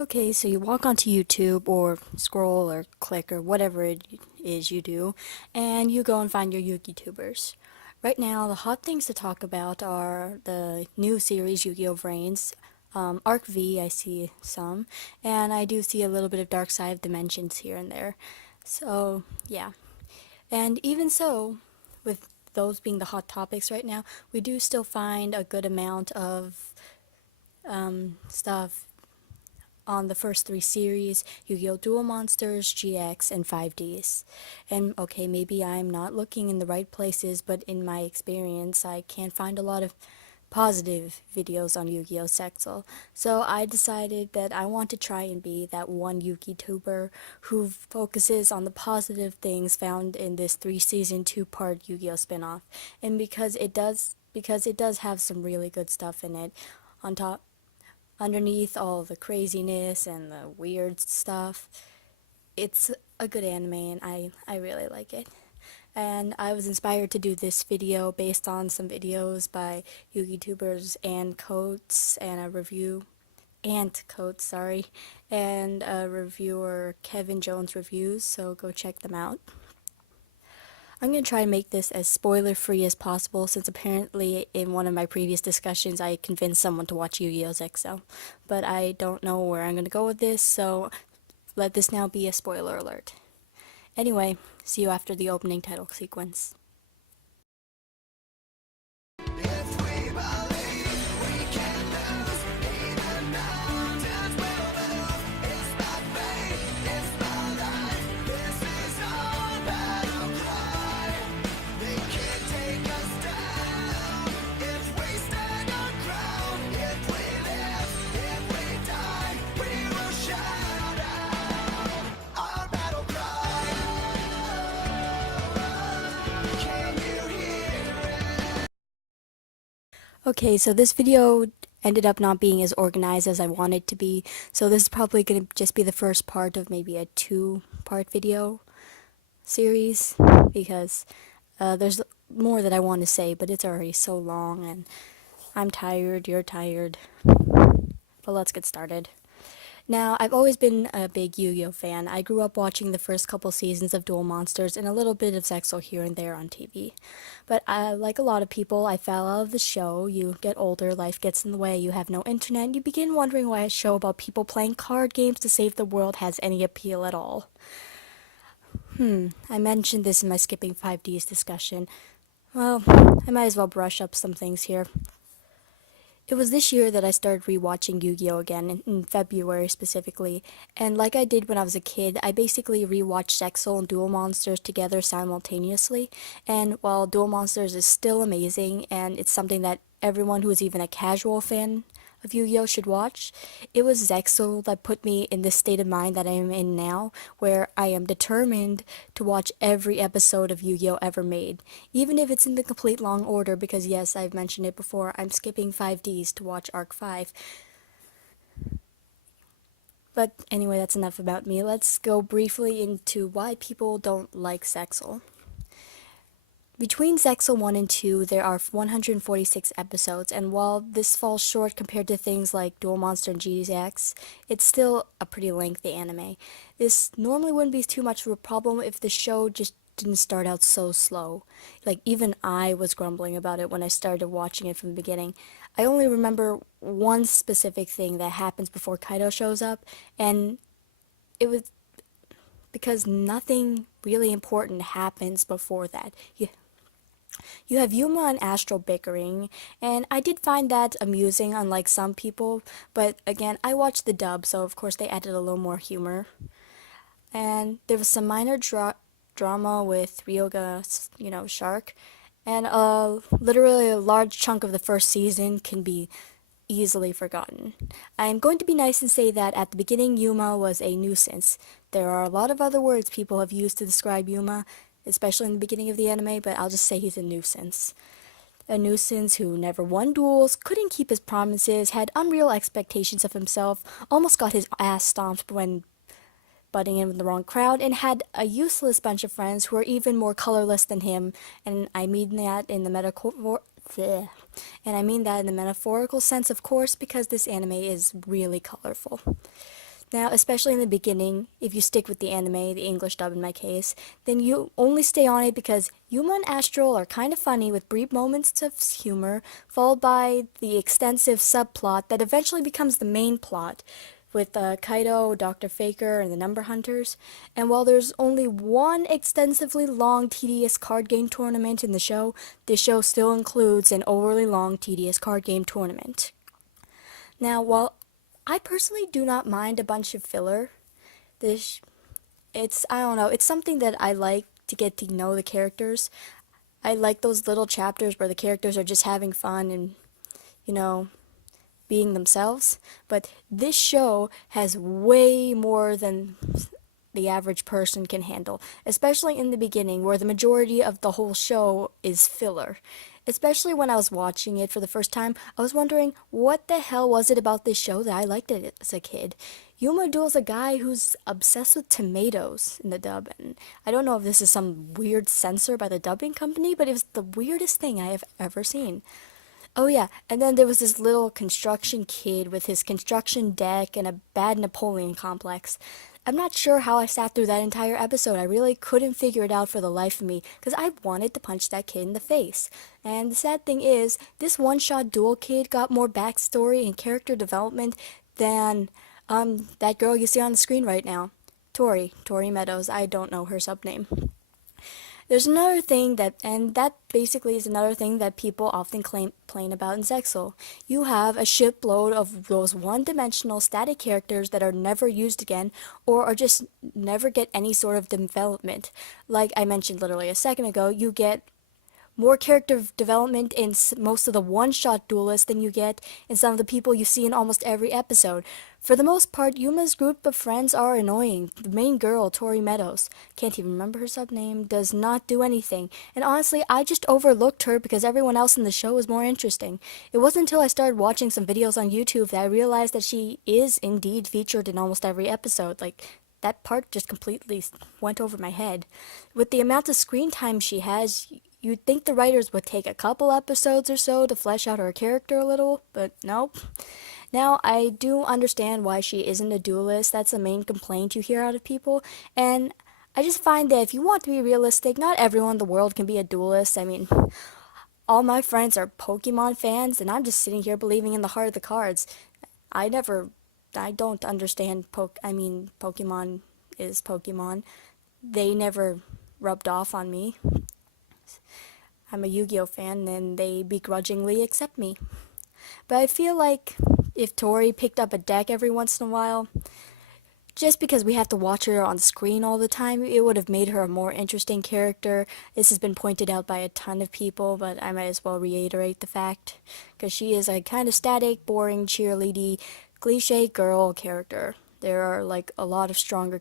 Okay, so you walk onto YouTube or scroll or click or whatever it is you do, and you go and find your YouTubers. Right now, the hot things to talk about are the new series Yu-Gi-Oh! Vrains, Arc V, I see some, and I do see a little bit of Dark Side of Dimensions here and there. So, yeah. And even so, with those being the hot topics right now, we do still find a good amount of stuff on the first three series, Yu-Gi-Oh! Duel Monsters, GX, and 5Ds. And okay, maybe I'm not looking in the right places, but in my experience, I can't find a lot of positive videos on Yu-Gi-Oh! Zexal. So I decided that I want to try and be that one Yuki-tuber who focuses on the positive things found in this 3-season, 2-part Yu-Gi-Oh! Spinoff. And because it does have some really good stuff in it, on top underneath all the craziness and the weird stuff, it's a good anime and I really like it. And I was inspired to do this video based on some videos by YouTubers and Coates and a review Ant Coates, sorry, and a reviewer Kevin Jones reviews, so go check them out. I'm going to try to make this as spoiler-free as possible since apparently in one of my previous discussions I convinced someone to watch Yu-Gi-Oh! Zexal. But I don't know where I'm going to go with this, so let this now be a spoiler alert. Anyway, see you after the opening title sequence. Okay, so this video ended up not being as organized as I wanted to be, so this is probably going to just be the first part of maybe a 2-part video series, because there's more that I want to say, but it's already so long, and I'm tired, you're tired, but let's get started. Now, I've always been a big Yu-Gi-Oh fan. I grew up watching the first couple seasons of Duel Monsters and a little bit of Zexal here and there on TV. But like a lot of people, I fell out of the show. You get older, life gets in the way, you have no internet, and you begin wondering why a show about people playing card games to save the world has any appeal at all. I mentioned this in my Skipping 5Ds discussion. Well, I might as well brush up some things here. It was this year that I started rewatching Yu-Gi-Oh! Again, in February specifically, and like I did when I was a kid, I basically rewatched Zexal and Duel Monsters together simultaneously, and while Duel Monsters is still amazing, and it's something that everyone who is even a casual fan of Yu-Gi-Oh! Should watch, it was Zexal that put me in the state of mind that I am in now, where I am determined to watch every episode of Yu-Gi-Oh! Ever made, even if it's in the complete long order, because yes, I've mentioned it before, I'm skipping 5Ds to watch Arc 5. But anyway, that's enough about me. Let's go briefly into why people don't like Zexal. Between Zexal 1 and 2, there are 146 episodes, and while this falls short compared to things like Duel Monster and GX, it's still a pretty lengthy anime. This normally wouldn't be too much of a problem if the show just didn't start out so slow. Like, even I was grumbling about it when I started watching it from the beginning. I only remember one specific thing that happens before Kaido shows up, and it was because nothing really important happens before that. You have Yuma and Astro bickering, and I did find that amusing, unlike some people, but again, I watched the dub, so of course they added a little more humor. And there was some minor drama with Ryoga, Shark, and literally a large chunk of the first season can be easily forgotten. I'm going to be nice and say that at the beginning Yuma was a nuisance. There are a lot of other words people have used to describe Yuma, especially in the beginning of the anime, but I'll just say he's a nuisance. A nuisance who never won duels, couldn't keep his promises, had unreal expectations of himself, almost got his ass stomped when butting in with the wrong crowd, and had a useless bunch of friends who are even more colorless than him, and I mean that in the metaphorical sense, of course, because this anime is really colorful. Now, especially in the beginning, if you stick with the anime, the English dub in my case, then you only stay on it because Yuma and Astral are kind of funny with brief moments of humor, followed by the extensive subplot that eventually becomes the main plot with Kaido, Dr. Faker, and the Number Hunters. And while there's only one extensively long, tedious card game tournament in the show, this show still includes an overly long, tedious card game tournament. Now, while I personally do not mind a bunch of filler, this it's I don't know, it's something that I like to get to know the characters. I like those little chapters where the characters are just having fun and, you know, being themselves. But this show has way more than the average person can handle, especially in the beginning where the majority of the whole show is filler. Especially when I was watching it for the first time, I was wondering what the hell was it about this show that I liked it as a kid. Yuma duels a guy who's obsessed with tomatoes in the dub, and I don't know if this is some weird censor by the dubbing company, but it was the weirdest thing I have ever seen. Oh yeah, and then there was this little construction kid with his construction deck and a bad Napoleon complex. I'm not sure how I sat through that entire episode. I really couldn't figure it out for the life of me because I wanted to punch that kid in the face. And the sad thing is, this one-shot duel kid got more backstory and character development than that girl you see on the screen right now. Tori Meadows. I don't know her sub name. There's another thing and that basically is another thing that people often complain about in Zexal. You have a shipload of those one-dimensional static characters that are never used again, or are just never get any sort of development. Like I mentioned literally a second ago, you get more character development in most of the one-shot duelists than you get in some of the people you see in almost every episode. For the most part, Yuma's group of friends are annoying. The main girl, Tori Meadows, can't even remember her sub-name, does not do anything. And honestly, I just overlooked her because everyone else in the show was more interesting. It wasn't until I started watching some videos on YouTube that I realized that she is indeed featured in almost every episode. Like, that part just completely went over my head. With the amount of screen time she has, you'd think the writers would take a couple episodes or so to flesh out her character a little, but nope. Now, I do understand why she isn't a duelist. That's the main complaint you hear out of people, and I just find that if you want to be realistic, not everyone in the world can be a duelist. I mean, all my friends are Pokemon fans, and I'm just sitting here believing in the heart of the cards. I never, I don't understand Pokemon is Pokemon. They never rubbed off on me. I'm a Yu-Gi-Oh fan and they begrudgingly accept me. But I feel like if Tori picked up a deck every once in a while, just because we have to watch her on screen all the time, it would have made her a more interesting character. This has been pointed out by a ton of people, but I might as well reiterate the fact, because she is a kind of static, boring, cheerleady, cliche girl character. There are like a lot of stronger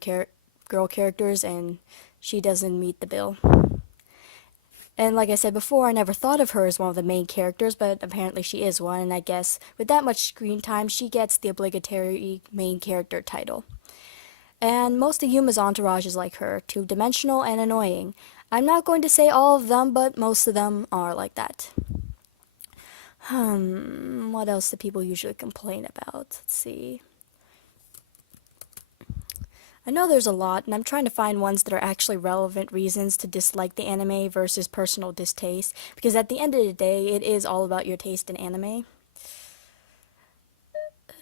girl characters, and she doesn't meet the bill. And like I said before, I never thought of her as one of the main characters, but apparently she is one, and I guess with that much screen time, she gets the obligatory main character title. And most of Yuma's entourage is like her, two-dimensional and annoying. I'm not going to say all of them, but most of them are like that. What else do people usually complain about? Let's see. I know there's a lot, and I'm trying to find ones that are actually relevant reasons to dislike the anime versus personal distaste, because at the end of the day, it is all about your taste in anime.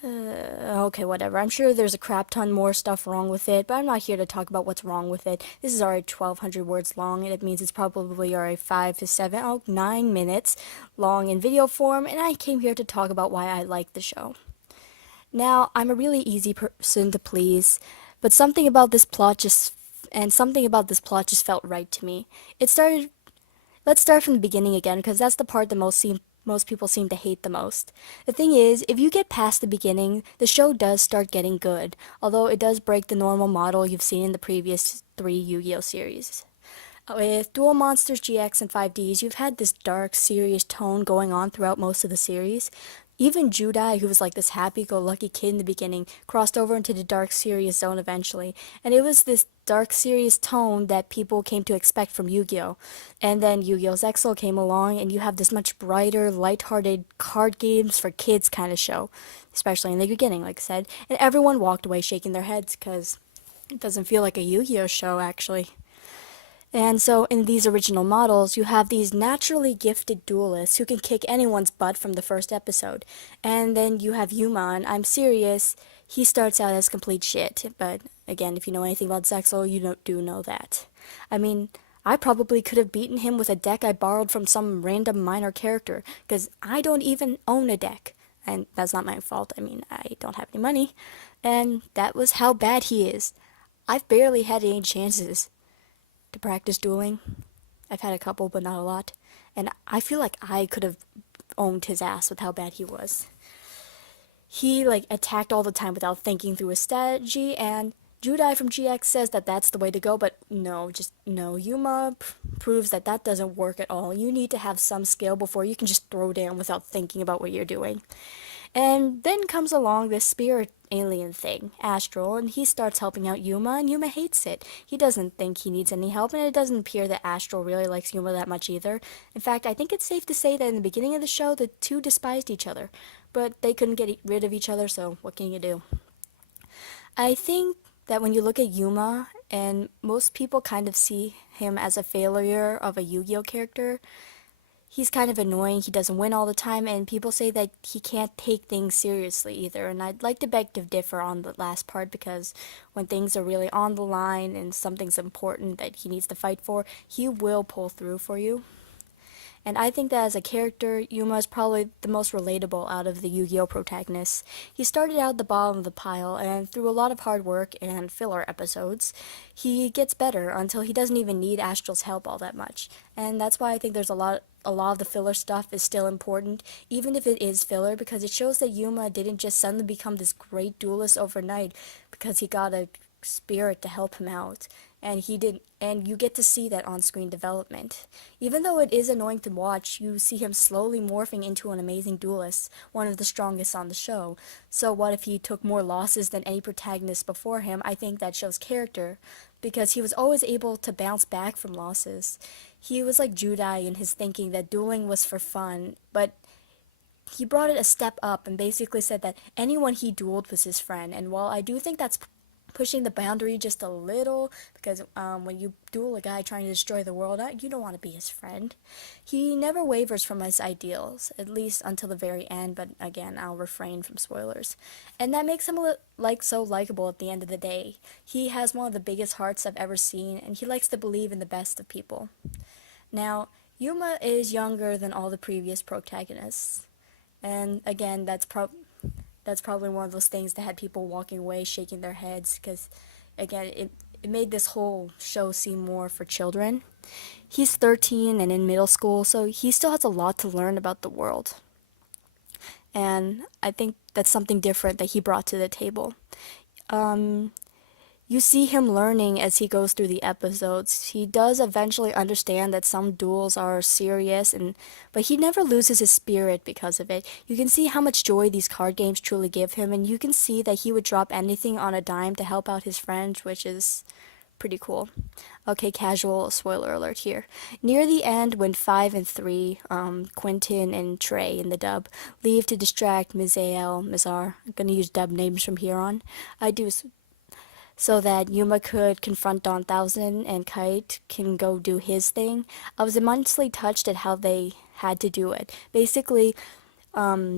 Okay, whatever. I'm sure there's a crap ton more stuff wrong with it, but I'm not here to talk about what's wrong with it. This is already 1,200 words long, and it means it's probably already 5 to 7, 9 minutes long in video form, and I came here to talk about why I like the show. Now, I'm a really easy person to please, but something about this plot just felt right to me. Let's start from the beginning again, because that's the part that most people seem to hate the most. The thing is, if you get past the beginning, the show does start getting good, although it does break the normal model you've seen in the previous 3 Yu-Gi-Oh series. With Dual Monsters GX and 5Ds, you've had this dark, serious tone going on throughout most of the series. Even Judai, who was like this happy-go-lucky kid in the beginning, crossed over into the dark, serious zone eventually. And it was this dark, serious tone that people came to expect from Yu-Gi-Oh! And then Yu-Gi-Oh! Zexal came along, and you have this much brighter, lighthearted card games for kids kind of show, especially in the beginning, like I said. And everyone walked away shaking their heads because it doesn't feel like a Yu-Gi-Oh! Show, actually. And so in these original models, you have these naturally gifted duelists who can kick anyone's butt from the first episode. And then you have Yuma, and I'm serious, he starts out as complete shit. But again, if you know anything about Zexal, you do know that. I mean, I probably could have beaten him with a deck I borrowed from some random minor character, because I don't even own a deck. And that's not my fault. I mean, I don't have any money. And that was how bad he is. I've barely had any chances to practice dueling. I've had a couple, but not a lot. And I feel like I could have owned his ass with how bad he was. He like attacked all the time without thinking through his strategy, and Judai from GX says that that's the way to go, but no, just no. Yuma proves that that doesn't work at all. You need to have some skill before you can just throw down without thinking about what you're doing. And then comes along this spirit alien thing, Astral, and he starts helping out Yuma, and Yuma hates it. He doesn't think he needs any help, and it doesn't appear that Astral really likes Yuma that much either. In fact, I think it's safe to say that in the beginning of the show, the two despised each other, but they couldn't get rid of each other, so what can you do? I think that when you look at Yuma, and most people kind of see him as a failure of a Yu-Gi-Oh character, he's kind of annoying, he doesn't win all the time, and people say that he can't take things seriously either. And I'd like to beg to differ on the last part, because when things are really on the line and something's important that he needs to fight for, he will pull through for you. And I think that as a character, Yuma is probably the most relatable out of the Yu-Gi-Oh protagonists. He started out at the bottom of the pile, and through a lot of hard work and filler episodes, he gets better until he doesn't even need Astral's help all that much. And that's why I think there's a lot of the filler stuff is still important, even if it is filler, because it shows that Yuma didn't just suddenly become this great duelist overnight because he got a spirit to help him out. And you get to see that on-screen development. Even though it is annoying to watch, you see him slowly morphing into an amazing duelist, one of the strongest on the show. So what if he took more losses than any protagonist before him? I think that shows character, because he was always able to bounce back from losses. He was like Judai in his thinking that dueling was for fun, but he brought it a step up and basically said that anyone he dueled was his friend. And while I do think that's pushing the boundary just a little, because when you duel a guy trying to destroy the world, you don't want to be his friend. He never wavers from his ideals, at least until the very end, but again, I'll refrain from spoilers. And that makes him like so likable at the end of the day. He has one of the biggest hearts I've ever seen, and he likes to believe in the best of people. Now, Yuma is younger than all the previous protagonists. And again, that's probably one of those things that had people walking away shaking their heads, because again, it made this whole show seem more for children. He's 13 and in middle school, so he still has a lot to learn about the world. And I think that's something different that he brought to the table. Um, you see him learning as he goes through the episodes. He does eventually understand that some duels are serious, but he never loses his spirit because of it. You can see how much joy these card games truly give him, and you can see that he would drop anything on a dime to help out his friends, which is pretty cool. Okay, casual spoiler alert here. Near the end, when 5 and 3, Quentin and Trey in the dub, leave to distract Mizar, I'm gonna use dub names from here on, I do so that Yuma could confront Dawn Thousand and Kite can go do his thing. I was immensely touched at how they had to do it. Basically,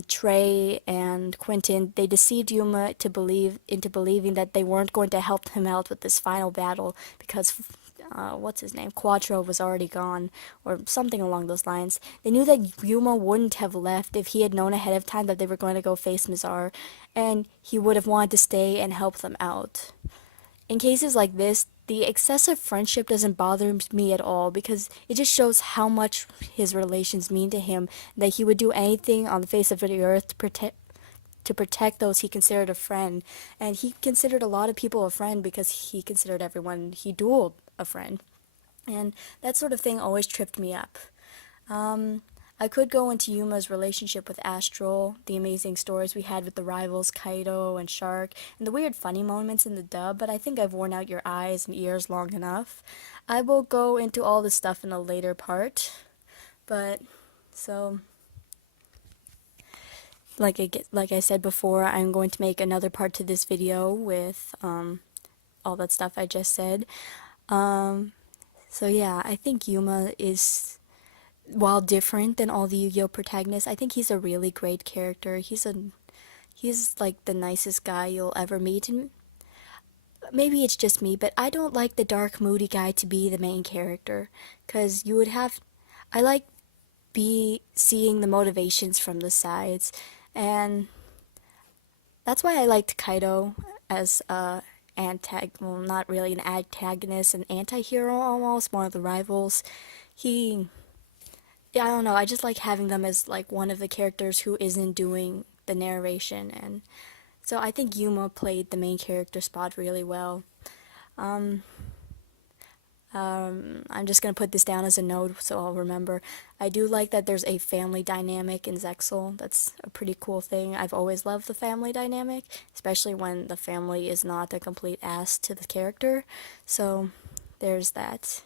Trey and Quentin, they deceived Yuma into believing that they weren't going to help him out with this final battle because what's his name? Quattro was already gone, or something along those lines. They knew that Yuma wouldn't have left if he had known ahead of time that they were going to go face Mizar, and he would have wanted to stay and help them out. In cases like this, the excessive friendship doesn't bother me at all, because it just shows how much his relations mean to him, that he would do anything on the face of the earth to protect those he considered a friend. And he considered a lot of people a friend because he considered everyone he dueled a friend. And that sort of thing always tripped me up. I could go into Yuma's relationship with Astral, the amazing stories we had with the rivals Kaido and Shark, and the weird funny moments in the dub, but I think I've worn out your eyes and ears long enough. I will go into all this stuff in a later part, but so like I said before, I'm going to make another part to this video with all that stuff I just said. So yeah, I think Yuma is, while different than all the Yu-Gi-Oh protagonists, I think he's a really great character. He's like the nicest guy you'll ever meet, and maybe it's just me, but I don't like the dark, moody guy to be the main character, because you would have, I like be seeing the motivations from the sides, and that's why I liked Kaido as a well, not really an antagonist, an anti-hero almost, one of the rivals. He, yeah, I don't know, I just like having them as like one of the characters who isn't doing the narration, and so I think Yuma played the main character spot really well. Um, I'm just gonna put this down as a note so I'll remember. I do like that there's a family dynamic in Zexal. That's a pretty cool thing. I've always loved the family dynamic, especially when the family is not a complete ass to the character. So there's that.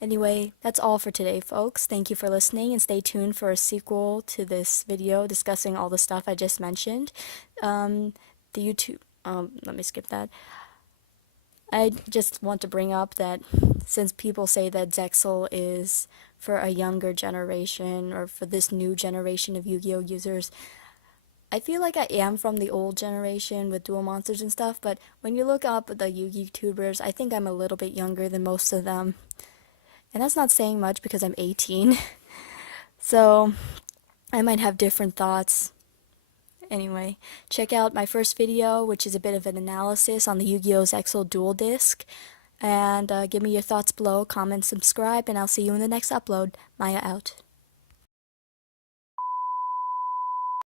Anyway, that's all for today, folks. Thank you for listening, and stay tuned for a sequel to this video discussing all the stuff I just mentioned. The YouTube, let me skip that. I just want to bring up that since people say that Zexal is for a younger generation or for this new generation of Yu-Gi-Oh users, I feel like I am from the old generation with Duel Monsters and stuff, but when you look up the Yu-Gi tubers, I think I'm a little bit younger than most of them. And that's not saying much because I'm 18. So I might have different thoughts. Anyway, check out my first video, which is a bit of an analysis on the Yu-Gi-Oh! Zexal Dual Disc. And give me your thoughts below, comment, subscribe, and I'll see you in the next upload. Mya out.